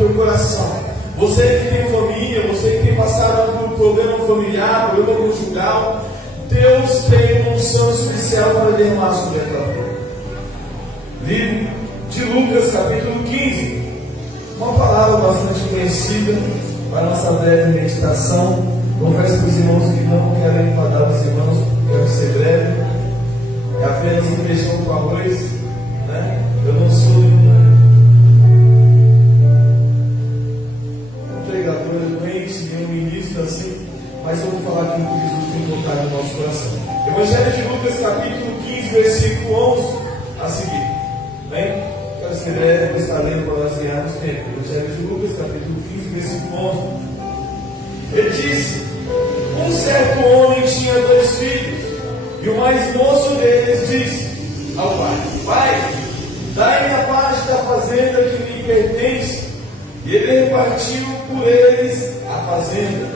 teu coração. Você que tem família, você que tem passado por problema familiar, problema conjugal, Deus tem uma unção especial para derramar sobre a tua vida. Livro de Lucas, capítulo 15. Uma palavra bastante conhecida para a nossa breve meditação. Confesso para os irmãos que não quero enfadar os irmãos, quero ser breve. É apenas um feijão com arroz, né? Eu não sou um pregador eloquente, nem um ministro assim, mas eu vou falar aquilo que Jesus tem colocado no nosso coração. Evangelho de Lucas, capítulo 15, versículo 11 a seguir. Bem, quero ser breve, vou estar lendo para nós ganharmos tempo. Evangelho de Lucas, capítulo 15, versículo 11. Ele disse: um certo homem tinha 2 filhos, e o mais moço deles disse ao pai: Pai, dai-me a parte da fazenda que lhe pertence. E ele repartiu por eles a fazenda.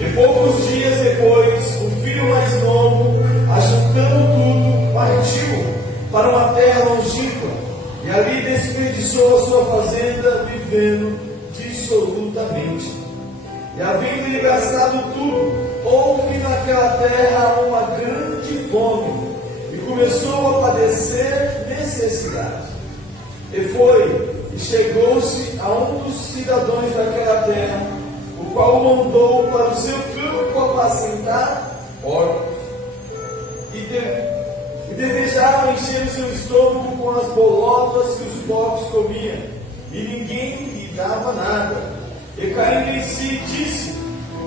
E poucos dias depois, o filho mais novo, ajuntando tudo, partiu para uma terra longínqua, e ali desperdiçou a sua fazenda, vivendo dissolutamente. E havendo-lhe gastado tudo, houve naquela terra uma grande fome, e começou a padecer necessidade. E foi, e chegou-se a um dos cidadãos daquela terra, o qual o mandou para o seu campo apacentar porcos. E desejava encher o seu estômago com as bolotas que os porcos comiam, e ninguém lhe dava nada. E caindo em si, disse: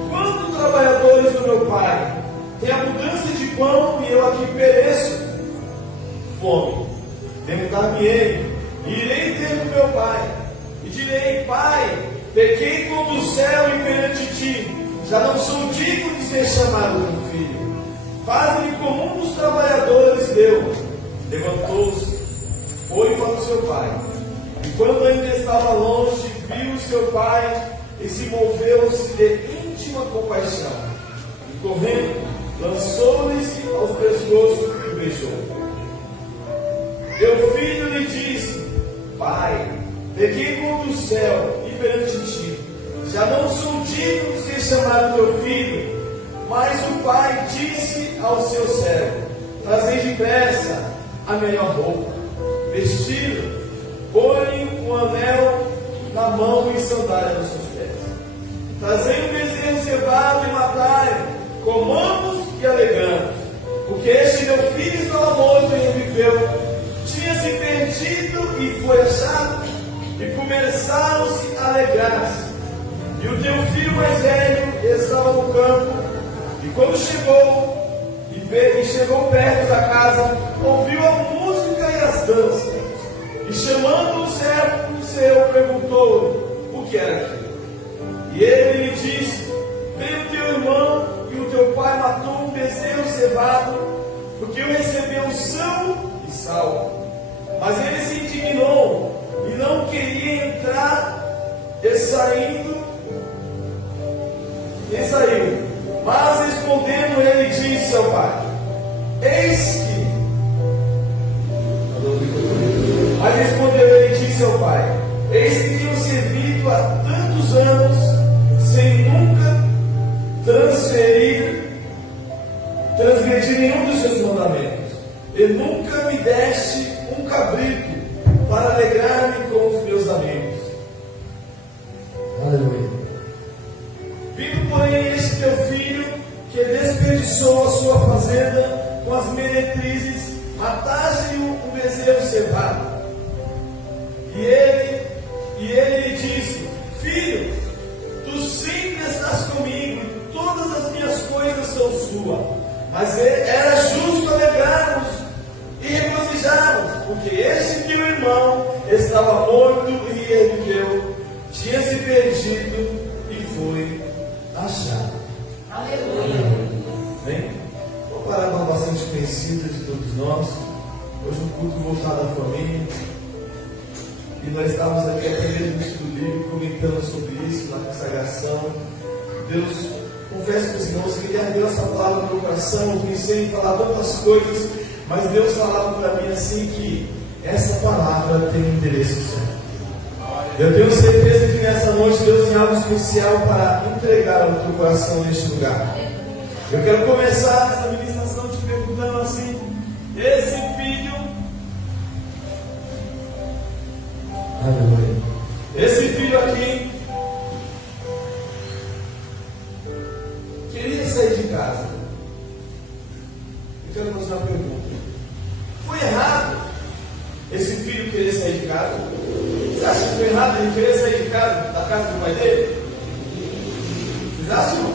quantos trabalhadores do meu pai têm abundância de pão, e eu aqui pereço fome? Levantar-me-ei, e irei ter do meu pai, e direi: Pai, pequei contra o céu e perante ti, já não sou digno de ser chamado teu filho. Faze-me como um dos trabalhadores deu. Levantou-se, foi para o seu pai, e quando ainda estava longe, viu o seu pai, e se moveu-se de íntima compaixão, e correndo, lançou-lhe-se aos pescoços e o beijou. Teu filho lhe disse: Pai, pequei contra o céu e perante ti, já não sou digno de ser chamado teu filho. Mas o pai disse ao seu servo: trazei depressa a melhor roupa, vesti-lo, põe um anel na mão e sandália nos seus pés. Trazei um bezerro cevado e matai-o, comamos e alegamos, porque este meu filho estava morto e reviveu, tinha se perdido e foi achado, e começaram-se a alegrar-se. E o teu filho mais velho estava no campo, e quando chegou perto da casa, ouviu a música e as danças, e chamando o servo seu, perguntou o que era aquilo. E ele lhe disse: veio teu irmão, e o teu pai matou um bezerro cevado, porque o recebeu são e salvo. Mas ele se indignou e não queria entrar, e saiu. Mas respondendo ele disse ao pai: Mas respondeu ele disse ao pai: eis que tenho servido há tantos anos, sem nunca transgredir nenhum dos seus mandamentos, e nunca me deste um cabrito para alegrar-me com os meus amigos. Aleluia. Vindo, porém, este teu filho, que desperdiçou a sua fazenda com as meretrizes, mataste-lhe um bezerro cevado. E ele lhe disse: filho, tu sempre estás comigo, e todas as minhas coisas são suas. Mas era justo alegrarmos e regozijarmos, porque este teu irmão estava morto e reviveu, tinha se perdido e foi achado. Aleluia. Bem, uma parábola bastante conhecida de todos nós. Hoje um culto voltado à família, e nós estávamos aqui até mesmo no estudo bíblico comentando sobre isso, na consagração. Deus, confesso para os irmãos que Ele ardeu essa palavra no meu coração. Eu pensei em falar tantas coisas, mas Deus falava para mim assim que essa palavra tem um endereço certo. Eu tenho certeza que nessa noite Deus tem algo especial para entregar ao teu coração neste lugar. Eu quero começar essa ministração te perguntando assim: esse filho, aleluia, esse filho aqui queria sair de casa. Eu quero fazer uma pergunta: foi errado esse filho querer sair de casa? Você acha que foi errado ele querer sair de casa, da casa do pai dele? Vocês acham?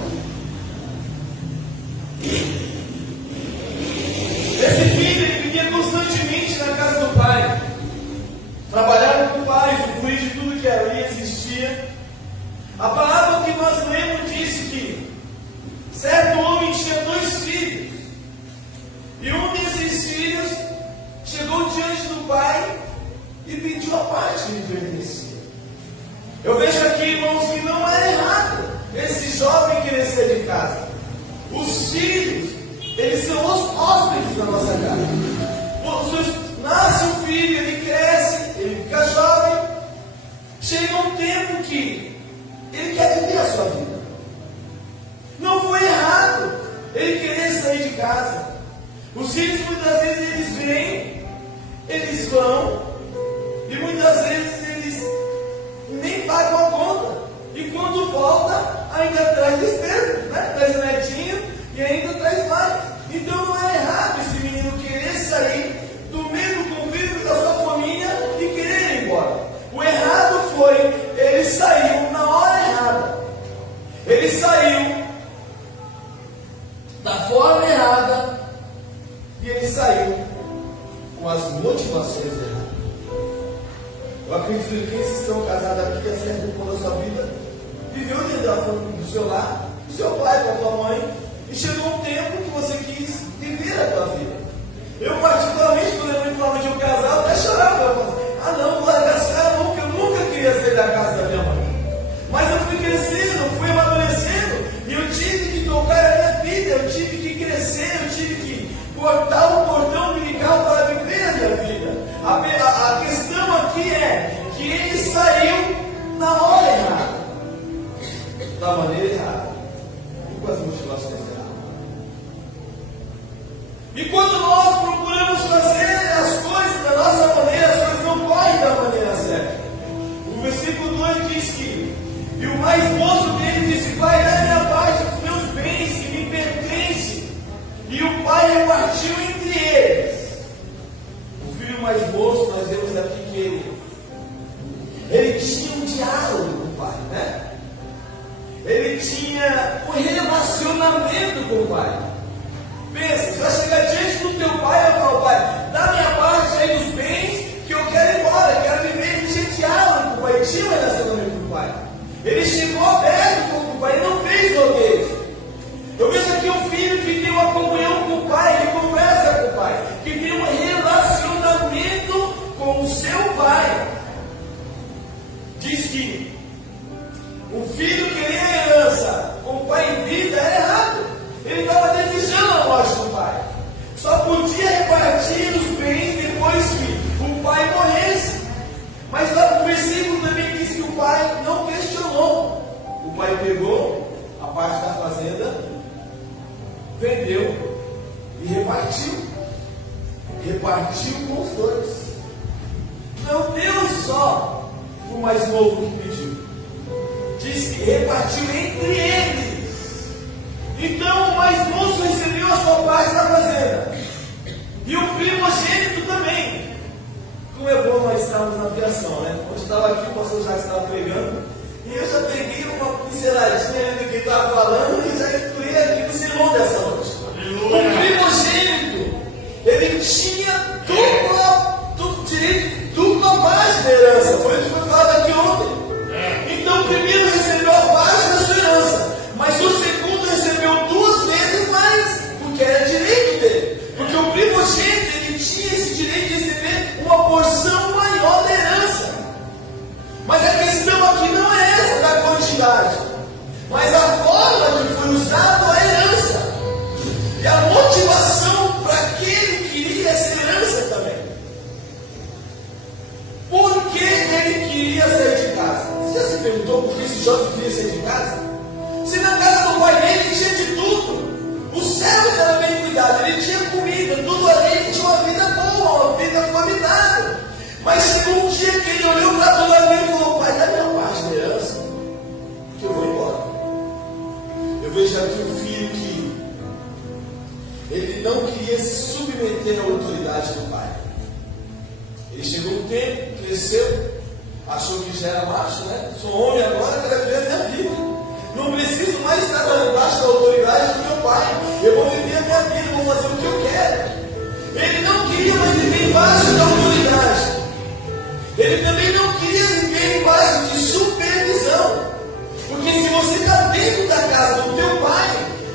Esse filho, ele vivia constantemente na casa do pai, trabalhava com o pai, usufruía de tudo que ali existia. A palavra que nós lemos disse que certo homem tinha 2 filhos, e um desses filhos chegou diante do pai e pediu a parte que lhe pertencia. Eu vejo aqui, irmãos, que não é errado esse jovem querer sair de casa. Os filhos, eles são os hóspedes da nossa casa. Nasce um filho, ele cresce, ele fica jovem. Chega um tempo que ele quer viver a sua vida. Não foi errado ele querer sair de casa. Os filhos, muitas vezes, eles vêm, eles vão, e muitas vezes eles nem pagam a conta. E quando volta, ainda traz despesa, né? Traz netinho e ainda traz mais. Então não é errado esse menino querer sair do meio do convívio da sua família e querer ir embora. O errado foi, ele saiu na hora errada. Ele saiu da forma errada e ele saiu com as motivações erradas. Eu acredito que quem estão casados aqui a certo ponto da sua vida viveu dentro da família do seu lar, do seu pai, da tua mãe, e chegou um tempo que você quis viver a tua vida. Eu, particularmente, quando eu me falava de um casal, até chorava. Eu falava: não, vou largar esse cara não, porque eu nunca queria sair da casa da minha mãe. Mas eu fui crescendo, fui amadurecendo, e eu tive que tocar a minha vida, eu tive que crescer, eu tive que cortar o cordão umbilical para viver a minha vida. A questão aqui é que ele saiu na hora errada, da maneira errada e com as motivações erradas. E quando nós procuramos fazer as coisas da nossa maneira, as coisas não correm da maneira certa. O versículo 2 diz que: e o mais moço dele disse: pai, dá-me a parte dos meus bens que me pertencem. E o pai repartiu entre eles. O filho mais moço, nós vemos aqui que ele tinha um diálogo com o pai, né? Ele tinha um relacionamento com o pai. Pensa, você vai chegar diante do teu pai e vai falar: pai, dá minha parte aí dos bens, que eu quero ir embora, quero viver. Ele tinha diálogo com o pai, ele tinha um relacionamento com o pai. Ele chegou aberto com o pai, ele não fez rodeio. Eu vejo aqui um filho que tem uma comunhão com o pai, que conversa com o pai, que tem um relacionamento com o seu pai. Diz que o filho queria a herança com o pai em vida era errado. Ele estava desejando a morte do pai. Só podia repartir os bens depois que o pai morresse. Mas lá no versículo também diz que o pai não questionou. O pai pegou a parte da fazenda, vendeu e repartiu. Repartiu com os dois. Não deu só o mais novo que pediu. Diz que repartiu entre eles. Então o mais moço recebeu a sua parte da fazenda. E o primogênito também. Como é bom nós estarmos na aviação, né? Quando eu estava aqui, o pastor já estava pregando, e eu já peguei uma pinceladinha do que ele estava falando e já incluí aqui no sermão dessa noite. O primogênito, ele tinha dupla parte da herança. Foi o que foi falado aqui ontem. Então o primeiro recebeu a parte da sua herança, mas o segundo recebeu 2 vezes mais, porque era direito dele. Porque o primogênito, ele tinha esse direito de receber uma porção maior da herança. Mas a questão aqui não é essa da quantidade, mas a forma que foi usada a herança. E a motivação para que ele queria essa herança também. Por que ele queria sair de casa? Você já se perguntou jovem queria sair de casa? Se na casa do pai dele tinha de tudo. Os servos eram bem cuidados, ele tinha comida, tudo ali, ele tinha uma vida boa, uma vida formidável. Mas chegou um dia que ele olhou para tudo ali e falou: pai, dá minha parte da herança, que eu vou embora. Eu vejo aqui um filho que ele não queria se submeter à autoridade do pai. Ele chegou um tempo, cresceu, achou que já era macho, né? Sou homem agora, quero viver a minha vida. Não preciso mais estar debaixo da autoridade do meu pai. Eu vou viver a minha vida, vou fazer o que eu quero. Ele não queria mais viver embaixo da autoridade. Ele também não queria viver embaixo de supervisão. Porque se você está dentro da casa do teu pai,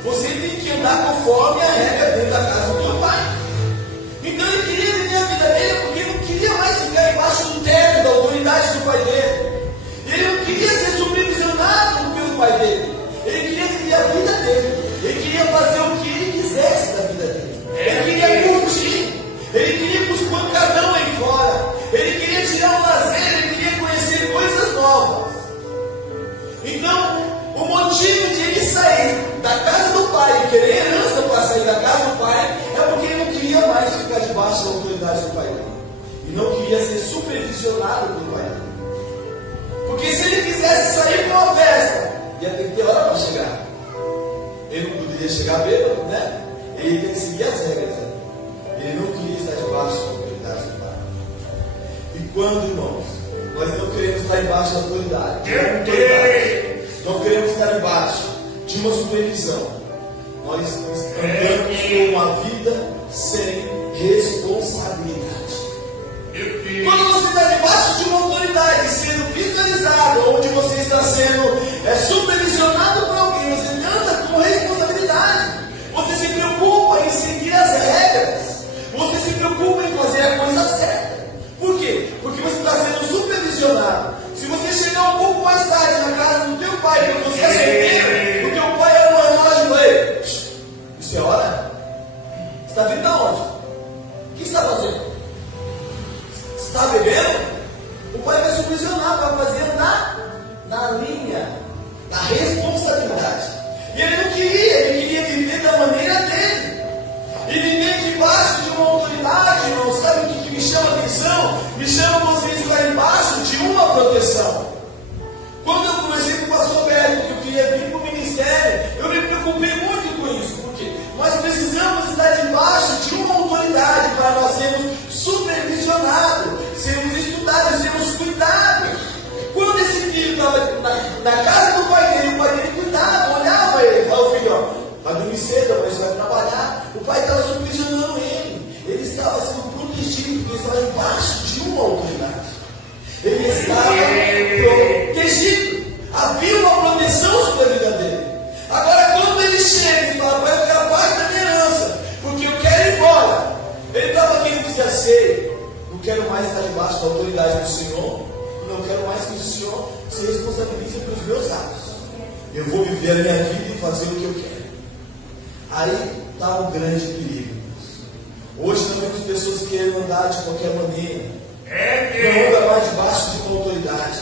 você tem que andar conforme a regra dentro da casa do teu pai. Então ele queria viver a vida dele porque não queria mais ficar embaixo do teto da autoridade do pai dele. Ele não queria ser supervisionado pelo pai dele. Ele queria viver a vida dele. Ele queria fazer o que ele quisesse da vida dele. Ele queria curtir. Ele queria ir para os pancadão aí fora. Ele queria tirar um lazer. Ele queria conhecer coisas novas. Então, o motivo de ele sair da casa do pai e querer herança para sair da casa do pai é porque ele não queria mais ficar debaixo da autoridade do pai dele. E não queria ser supervisionado pelo pai dele. Porque se ele quisesse sair para uma festa, ia ter que ter hora para chegar. Ele não poderia chegar bêbado, né? Ele ia ter que seguir as regras. Né? Ele não queria estar debaixo da autoridade do pai. E quando, irmãos, nós não queremos estar embaixo da autoridade, não queremos estar embaixo de uma supervisão, nós andamos com uma vida sem responsabilidade. Quando você está debaixo de uma autoridade, sendo fiscalizado, onde você está sendo supervisionado por alguém, você anda com responsabilidade. Você se preocupa em seguir as regras. Você se preocupa em fazer a coisa certa. Por quê? Porque você está sendo supervisionado. Se você chegar um pouco mais tarde na casa do teu pai, quando você é solteiro, o teu pai era um relógio e falei: isso é hora? Você está vindo da onde? O que você está fazendo? Está bebendo? O pai vai supervisionar, vai fazer andar na linha, na responsabilidade. E ele não queria, ele queria viver da maneira dele. E viver debaixo de uma autoridade, irmão, sabe o que me chama a atenção? Me chama você estar embaixo de uma proteção. Quando eu conversei com o pastor Beto, que eu queria vir para o ministério, eu me preocupei muito com isso. Porque nós precisamos estar debaixo de uma autoridade para nós sermos supervisionados, sermos estudados, sermos cuidados. Quando esse filho estava na casa do pai dele, o pai dele cuidava, olhava ele, falava: filho, vai dormir cedo, mas vai trabalhar. O pai estava supervisionando ele. Ele estava sendo protegido, porque ele estava embaixo de uma autoridade. Ele estava protegido. Havia uma proteção sobre a vida dele. Agora, quando ele chega e fala: pai, eu quero parte da minha herança, porque eu quero ir embora. Ele estava querendo dizer assim: não quero mais estar debaixo da autoridade do Senhor, não quero mais que o Senhor se responsabilize pelos meus atos. Eu vou viver a minha vida e fazer o que eu quero. Aí está um grande perigo. Hoje nós vemos pessoas que querem andar de qualquer maneira, não anda mais debaixo de uma autoridade,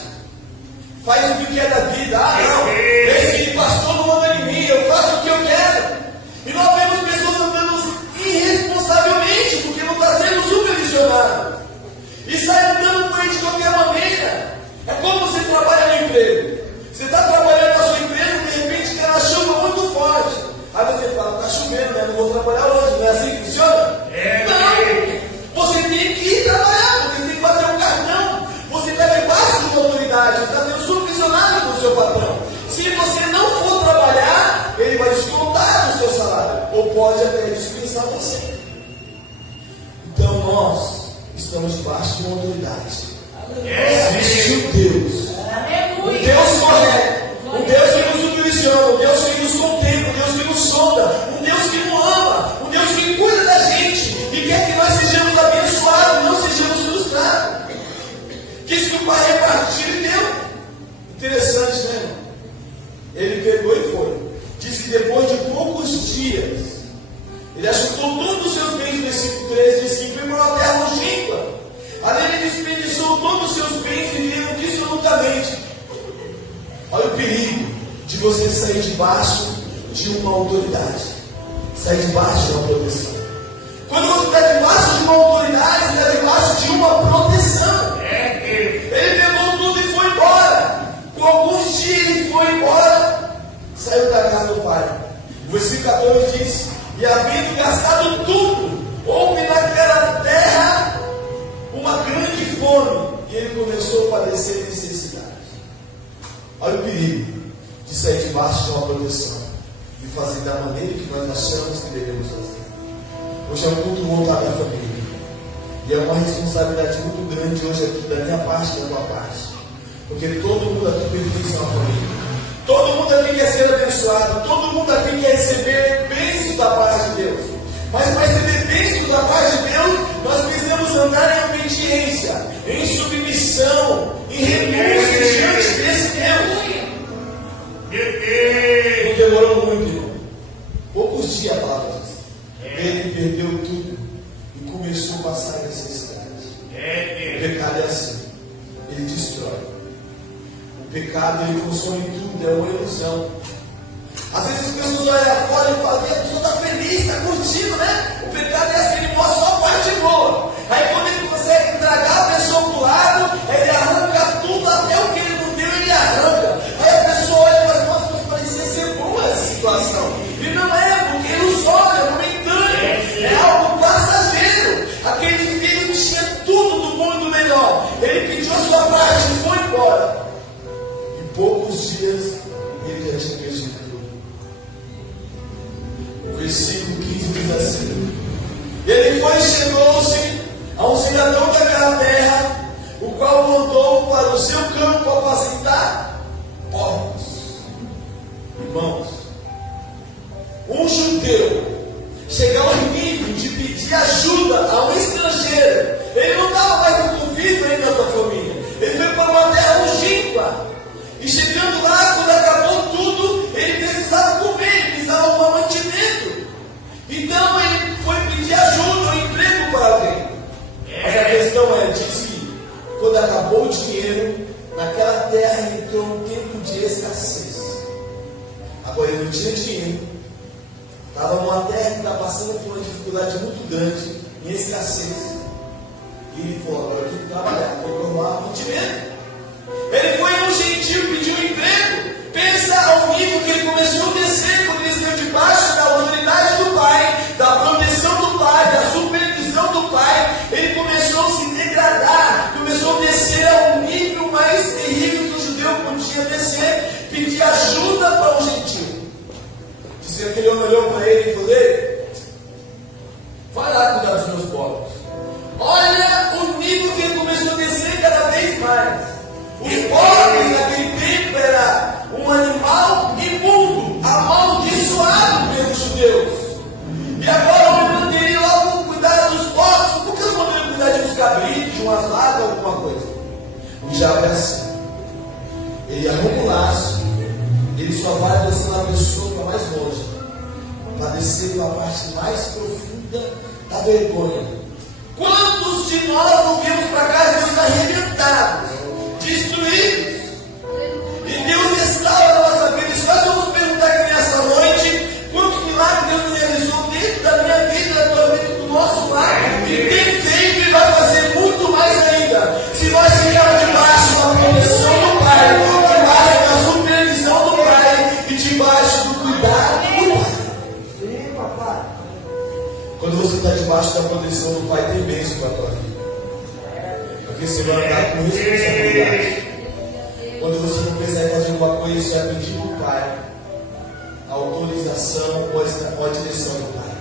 faz o que quer da vida. Ah, não, esse pastor não manda em mim, eu faço o que eu quero. E nós vemos pessoas andando irresponsavelmente, porque não está sendo supervisionado, e sai andando por aí de qualquer maneira. É como você trabalha no emprego. Você está trabalhando na sua empresa, de repente cai uma chuva muito forte. Aí você fala: está chovendo, né? Não vou trabalhar hoje. Não é assim que funciona? Não! Você tem que ir trabalhar, você tem que bater um cartão. Você está debaixo de uma autoridade, você está sendo supervisionado pelo seu patrão. Se você não for trabalhar, ele vai descontar do seu salário, ou pode até dispensar você. Então nós estamos debaixo de uma autoridade. Existe um Deus, um Deus correto, um Deus que nos supervisiona, um Deus que nos contempla, um Deus que nos sonda, um Deus que nos ama, um Deus que cuida da gente e quer que nós sejamos abençoados, não sejamos frustrados. Diz que o pai repartiu e deu. Interessante, né, irmão? Ele pegou e foi. Diz que depois de poucos dias, ele ajuntou todos os seus bens, versículo 13, diz que foi para uma terra longínqua. Ali ele desperdiçou todos os seus bens e viveu dissolutamente. Olha o perigo de você sair debaixo de uma autoridade, sair debaixo de uma proteção. Quando você está debaixo de uma autoridade, você está debaixo de uma proteção. Ele pegou tudo e foi embora. Com alguns dias ele foi embora, saiu da casa do pai. O versículo 14 diz: e havendo gastado tudo, houve naquela terra uma grande fome, e ele começou a padecer necessidade. Olha o perigo de sair debaixo de uma proteção e fazer da maneira que nós achamos que devemos fazer. Hoje é um culto voltado à família, e é uma responsabilidade muito grande hoje aqui da minha parte e da tua parte, porque todo mundo aqui pertence a uma família, todo mundo aqui quer ser abençoado, todo mundo aqui quer receber bênçãos da parte de Deus. Mas para receber bênçãos da parte de Deus, nós precisamos andar em obediência, em submissão, em renúncia diante desse Deus. Não demorou muito, irmão. Poucos dias a palavra diz. Ele perdeu tudo e começou a passar necessidade. O pecado é assim, ele destrói. O pecado, ele consome tudo, é uma ilusão. Às vezes as pessoas olham fora e falam: a pessoa está feliz, está curtindo, né? O pecado é assim, ele mostra só a parte boa. Aí quando ele consegue tragar a pessoa para o lado, ele arranca tudo, até o que ele não deu, ele arranca. Aí a pessoa olha e fala: nossa, mas parecia ser boa essa situação. E não é, porque ilusório, é momentâneo, é algo passageiro. Aquele filho tinha tudo do bom e do melhor. Ele pediu a sua parte e foi embora. Em poucos dias ele já tinha perdido tudo. O versículo 15 diz assim: ele foi e chegou-se a um cidadão daquela terra, o qual mandou para o seu campo apacentar porcos. Irmãos, um judeu chegar ao nível de pedir ajuda a um estrangeiro, ele não estava mais no convívio ainda da família, ele foi para uma terra longínqua, e chegando lá, quando acabou tudo, ele precisava comer, ele precisava de um mantimento. Então ele foi pedir ajuda, um emprego para alguém. Mas a questão é, diz que quando acabou o dinheiro, naquela terra entrou um tempo de escassez. Agora ele não tinha dinheiro, estava numa terra que está passando por uma dificuldade muito grande, em escassez. E ele falou: agora eu tenho que trabalhar, vou tomar mantimento. Ele foi num gentil, pediu um emprego. Pensa ao nível que ele começou a descer, quando ele esteve debaixo da autoridade do pai, da proteção do pai, da supervisão do pai. Ele começou a se degradar, começou a descer ao nível mais terrível que o judeu podia descer, pedir ajuda para um gentil. Disse que aquele homem olhou para ele e falou: vai lá cuidar dos meus povos. Olha o nível que ele começou a descer cada vez mais. Os pobres naquele tempo era um animal imundo, amaldiçoado pelos judeus. E agora o homem poderia logo cuidar dos pobres. Por que eu não poderia cuidar de uns cabritos, de umas vacas, alguma coisa? O diabo é assim. Ele arruma um laço, ele só vai descer a pessoa para mais longe, para descer para a parte mais profunda da vergonha. Quantos de nós não viemos para cá e Deus arrebentados, destruídos? E Deus restaura a nossa vida. E se nós vamos perguntar aqui nessa noite, quantos milagres Deus realizou dentro da minha vida, da tua vida, do nosso lar, e tem feito e vai fazer muito mais ainda, se nós ficarmos debaixo da proteção do Pai, debaixo da supervisão do Pai e debaixo do cuidado do Pai. Sim, papai. Quando você está debaixo da proteção do Pai, tem bênção para a tua vida, porque você vai andar com responsabilidade. Quando você não consegue fazer uma coisa, você vai pedir para o Pai a autorização ou a direção do Pai.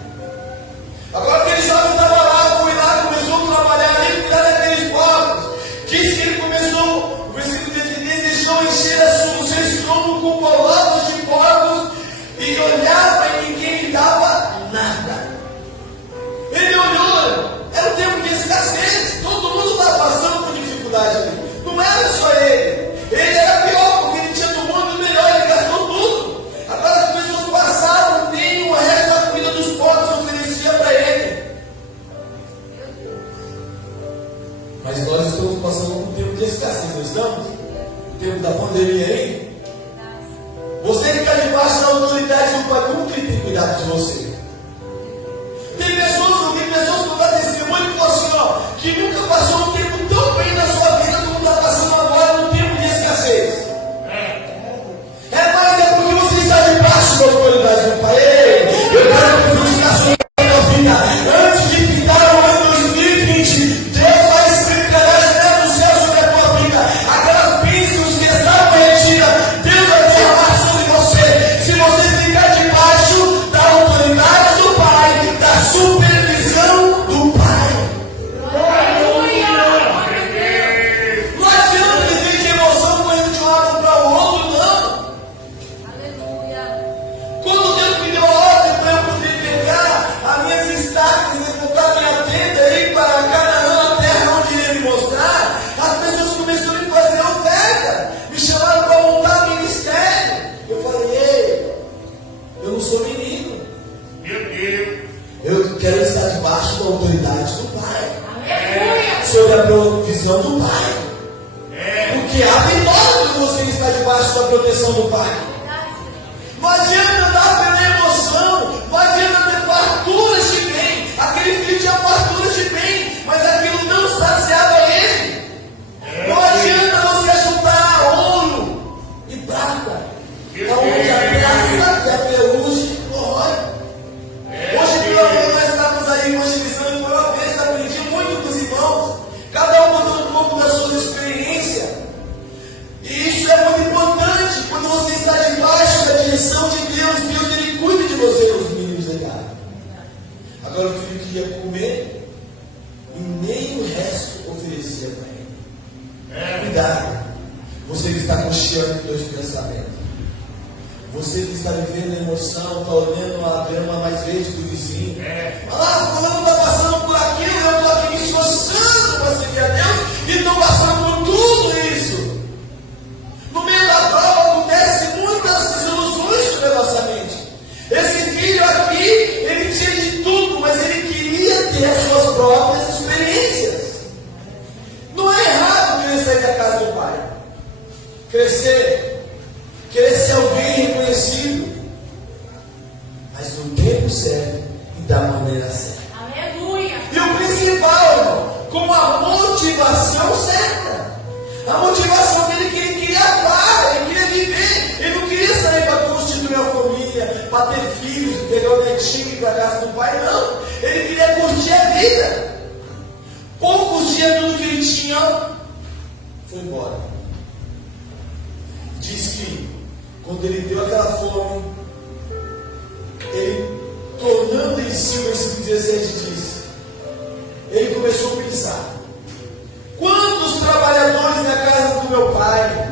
Agora aquele jovem estava lá, foi lá, começou a trabalhar ali, cuidar daqueles povos. Diz que ele começou, o versículo 13, desejou encher o seu estômago com colonos de povos e olhava e ninguém lhe dava nada. Ele olhou, era um tempo de escassez, todo mundo estava passando por dificuldade ali. Não era só ele. Ele era pior, porque ele tinha do mundo melhor, ele gastou tudo. Agora as pessoas passavam, tinham o resto da comida dos pobres, oferecia para ele. Mas nós estamos passando por um tempo de escassez, não estamos? O tempo da pandemia aí, você. Tem pessoas que vão dar testemunho e falam assim, ó, que nunca passou um tempo tão bem na sua vida como está passando agora no tempo de escassez. Mas é porque você está debaixo da autoridade do Pai. Ei, eu quero profetizar sobre a minha vida. Antes de ficar o ano 2020, Deus vai escrever a janela do céu sobre a tua vida. Aquelas bênçãos que estavam retidas, Deus vai derramar sobre você. Se você ficar debaixo da autoridade do Pai, da supervisão do Pai. Não adianta viver de emoção correndo de um lado para o outro, não. Quando Deus me deu ordem para eu poder pegar as minhas estacas, levantar minha tenda e ir para Canaã, a terra onde Ele ia me mostrar, as pessoas começaram a me fazer oferta, me chamaram para montar ministério. Eu falei, ei, eu não sou menino. Meu Deus. Eu quero estar debaixo da autoridade do Pai. Sobre a provisão do Pai. Porque há vitória quando você está debaixo da proteção do Pai. Não adianta andar pela emoção, não adianta ter farturas de bem. Aquele filho tinha farturas de bem, mas aquilo não saciava ele. Não adianta você juntar ouro e prata, onde a graça e a ferrugem corrói. Hoje, pela manhã, nós estávamos aí evangelizando e foi uma vez, aprendi muito com os irmãos, cada um contando um pouco das suas experiências. E isso é muito importante. Quando você está debaixo da direção de Deus, Deus Ele cuida de você, os meninos legais. Agora o filho queria comer e nem o resto oferecia para ele. Cuidado. Você que está cocheando com dois pensamentos. Você que está vivendo a emoção, está olhando a grama mais verde do vizinho. Fulano está passando por aquilo, eu estou aqui me esforçando para servir a Deus e estou passando por tudo isso. No meio da prova acontecem muitas desilusões sobre a nossa mente. Esse filho aqui, ele tinha de tudo, mas ele queria ter as suas próprias experiências. Não é errado querer sair da casa do pai, crescer, querer ser alguém reconhecido, mas no tempo certo e da maneira certa. Aleluia. E o principal, irmão, com a motivação certa. A motivação dele que ele queria amar, ele queria viver, ele não queria sair para constituir uma família, para ter filhos, pegar o netinho e ir para a casa do pai, não. Ele queria curtir a vida. Poucos dias tudo que ele tinha foi embora. Diz que quando ele deu aquela fome, ele, tornando em si, o versículo 17 diz, ele começou a pensar: quantos trabalhadores na casa do meu pai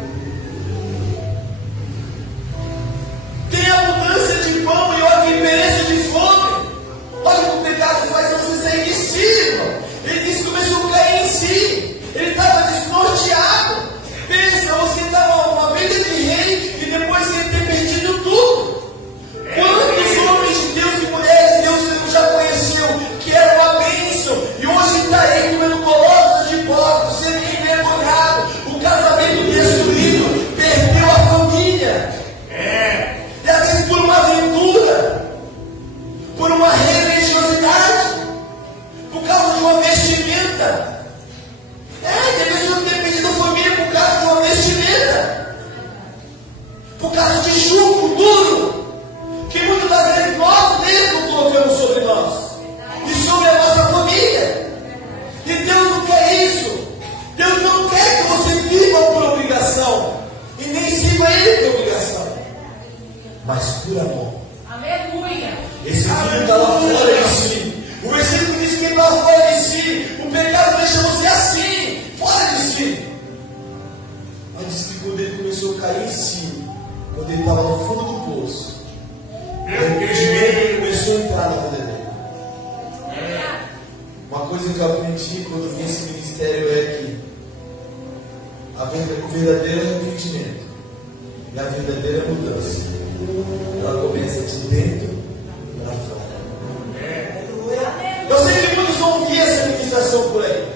tem abundância de pão e eu aqui pereço de fome? Olha o que o pecado faz você sair de si, irmão. Ele disse que começou a cair em si. Ele estava desnorteado. Pensa, você estava uma vida de rei e depois você ter perdido tudo. Quantos homens de Deus e mulheres de Deus você já conheceu que era uma bênção e hoje está aí comendo colossos de pobres, sendo envergonhado, o casamento destruído, perdeu a família. E às vezes por uma aventura, por uma religiosidade, por causa de uma vestimenta. Tem pessoas que têm perdido a família por causa de uma vestimenta, por causa de jugo duro, que muitas das vezes nós mesmos colocamos sobre nós e sobre a nossa família. E Deus não quer isso. Deus não quer que você viva por obrigação e nem siga Ele por obrigação, mas por amor. Aleluia. Esse filho está lá fora de si. O versículo diz que ele está fora de si. O pecado deixa você assim, fora de si. Mas diz que quando ele começou a cair em si, quando ele estava no fundo do poço, o arrependimento começou a entrar na vida dele. Uma coisa que eu aprendi quando vim esse ministério é que o verdadeiro arrependimento e a verdadeira mudança, ela começa de dentro para fora. Eu sei que muitos vão ouvir essa ministração por aí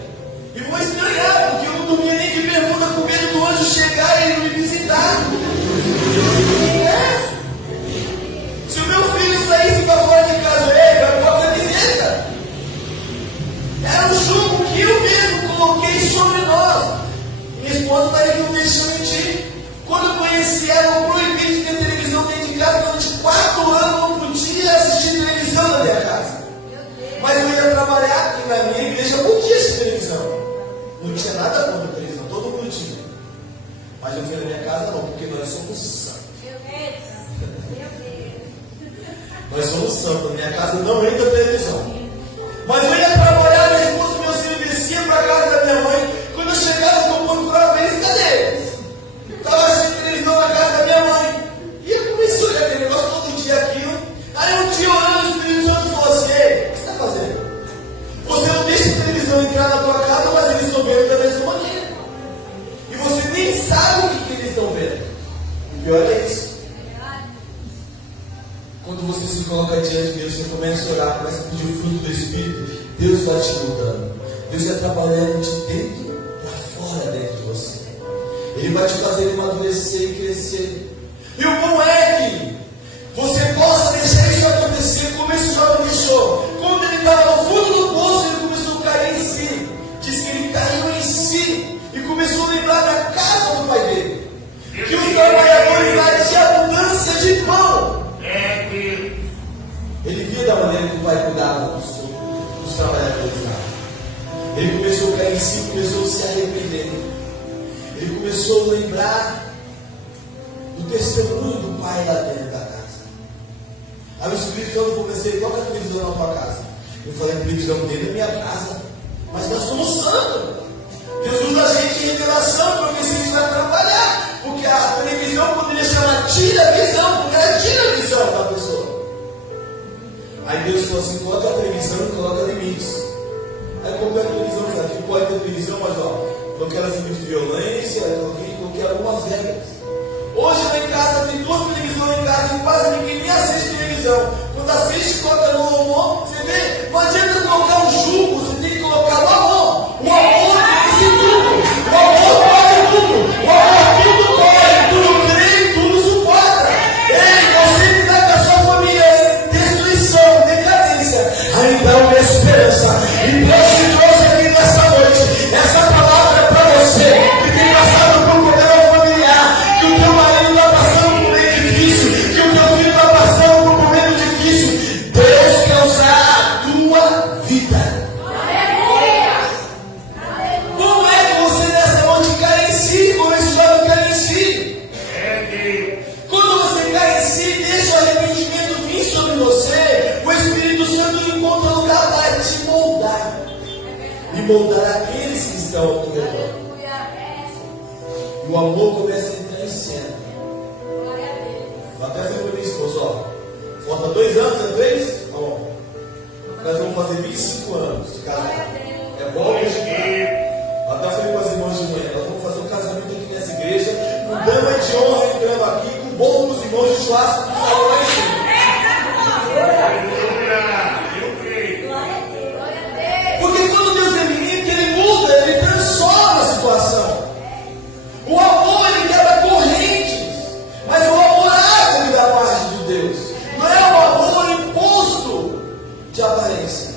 e vão estranhar, porque eu não dormia nem de bermuda com medo do anjo chegar e ele me visitar. Se o meu filho saísse para fora nós somos santos. Nós somos santos. Na minha casa não entra televisão. Mas eu ia trabalhar, minha esposa e meu filho descia para a casa da minha mãe. Quando eu chegava, eu procurava eles, cadê eles? Estava assistindo televisão na casa da minha mãe. E eu comecei a olhar aquele negócio todo dia aquilo. Aí um dia orando, o Espírito Santo falou assim: ei, o que você está fazendo? Você não deixa a televisão entrar na tua casa, mas eles estão vendo da mesma maneira. E você nem sabe o que eles estão vendo. O pior é isso. Quando você se coloca diante de Deus, você começa a orar, começa a pedir o fruto do Espírito, Deus vai te mudando. Deus vai trabalhando de dentro para fora dentro de você. Ele vai te fazer amadurecer e crescer. E o bom é que você possa deixar isso acontecer, como esse jovem deixou. Quando ele estava no fundo do poço, ele começou a cair em si. Diz que ele caiu em si e começou a lembrar da casa do pai dele. Que os trabalhadores lá tinham abundância de pão. Ele via da maneira que o pai cuidava dos trabalhadores lá. Ele começou a cair em si, começou a se arrepender. Ele começou a lembrar do testemunho do pai lá dentro da casa. Aí o Espírito Santo comecei: coloca a televisão na tua casa. Eu falei: a televisão dentro da minha casa. Mas nós somos santos. Deus usa a gente em revelação, profecia, isso vai trabalhar. Porque a televisão poderia chamar tira a visão, porque ela tira a visão da pessoa. Aí Deus falou assim: coloca a televisão e coloca limites. Aí eu coloquei a televisão, aqui pode ter televisão, mas coloquei as limites de violência, coloquei algumas regras. Hoje lá em casa tem 2 televisões em casa e quase ninguém nem assiste televisão. Quando assiste, coloca no amor, você vê, não adianta colocar um jugo, você tem que colocar o amor. O amor tem tudo. O amor pode tudo. O amor tudo pode, tudo crê, tudo suporta. Ei, você que está com a sua família em destruição, decadência, ainda há uma esperança. E Deus te trouxe aqui nessa noite. Essa palavra é para você que tem passado por um problema familiar, que o teu marido está passando por um momento difícil, que o teu filho está passando por um momento difícil. Deus quer usar a tua vida. Como é que você nessa noite cai em si, como esse jovem cai em si? Quando você cai em si, deixa o arrependimento vir sobre você, o Espírito Santo encontra lugar para te moldar. E moldar aqueles que estão ao teu redor. E o amor começa a entrar em cena. Eu até falei para minha esposa: falta 2 anos, é 3? Nós vamos fazer 25 anos de casamento. É bom mesmo? Até falei para as irmãs de manhã: nós vamos fazer um casamento aqui nessa igreja, com dama de honra entrando aqui, com bolo dos irmãos de churrasco do salão lá em cima. Porque quando Deus é menino, ele muda, ele transforma a situação. O amor, ele quebra correntes, mas o amor abre da parte de Deus. Não é o amor imposto de aparência.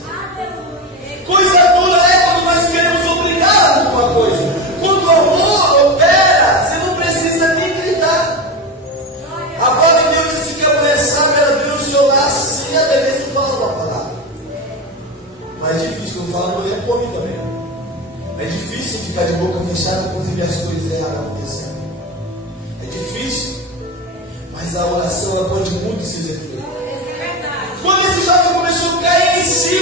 Coisa dura é quando nós queremos obrigar a alguma coisa. Quando o amor opera, você não precisa nem gritar. A palavra de Deus disse que a mulher sábia era Deus se olasse sem a beleza de falar uma palavra. Mas é difícil, quando fala mulher, come também. É difícil ficar de boca fechada quando vê as coisas erradas acontecendo. É difícil, mas a oração ela pode muito se exercer. Quando esse jovem começou a cair em si,